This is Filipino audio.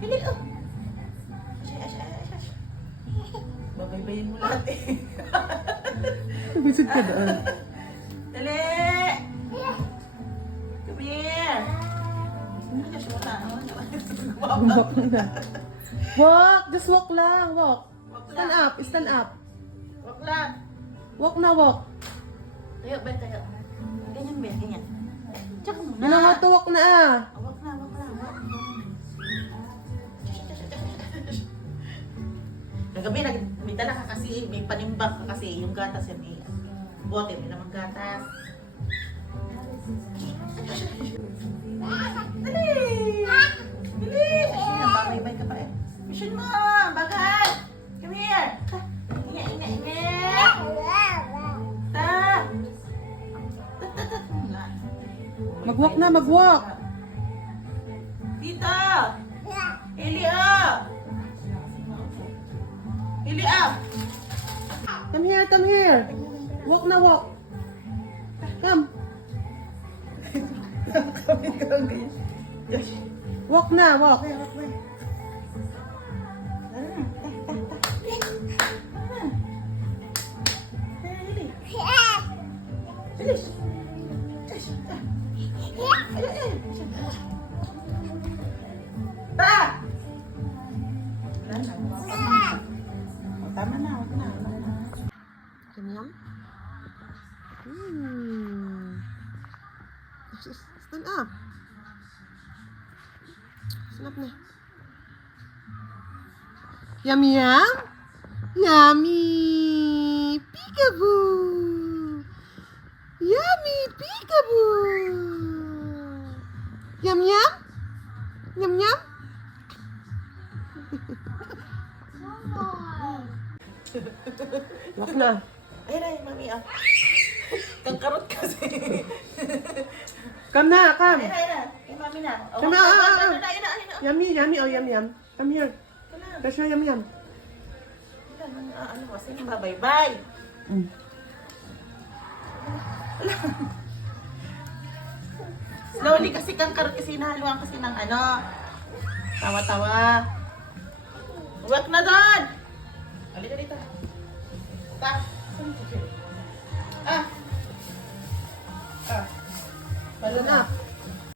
Hindi, oh. Babaybayin mo lahat eh. Bisig ka daan. Dali! Come here! Ano siya wala? Walk na. Walk! Just walk lang. Walk. Stand up. Stand up. Walk lang. Walk na, walk. Tayo, Ben, tayo. Ganyan, Ben, ganyan. Tsaka muna. You know how to walk na ah. Walk na, walk na, walk. Kagabi, may dala ka kasi, may panimbang ka kasi, yung gatas yan eh. Bote, may namang gatas. Dali! Dali! Nababaybay ka pa eh. Mission mo! Bagal! Come here! Inga, inga, inga! Ta! Mag-walk na, mag-walk. Dito! Elia! Elia! Come here, come here. Walk na, walk. Come. Walk na, walk. Tama na, wag na. Yum. Stand up. Stand up na. Yum yum. Yummy. Peekaboo. Yummy peekaboo. Yum yum. Yum yum. Walk na. Ayun ay, mami ah. Kangkarot kasi. Come na, come. Ayun na. Ay, mami na. Oh, Come ayun on. na, ayun na. Yummy, yummy, oh, yum yum. Come here. That's your yum yum. Ano kasi, babaybay. Slowly kasi kangkarot kasi nahaluan kasi ng ano. Tawa-tawa. Work na doon! Halika dito. Ta. Ah. Ah. Stand up.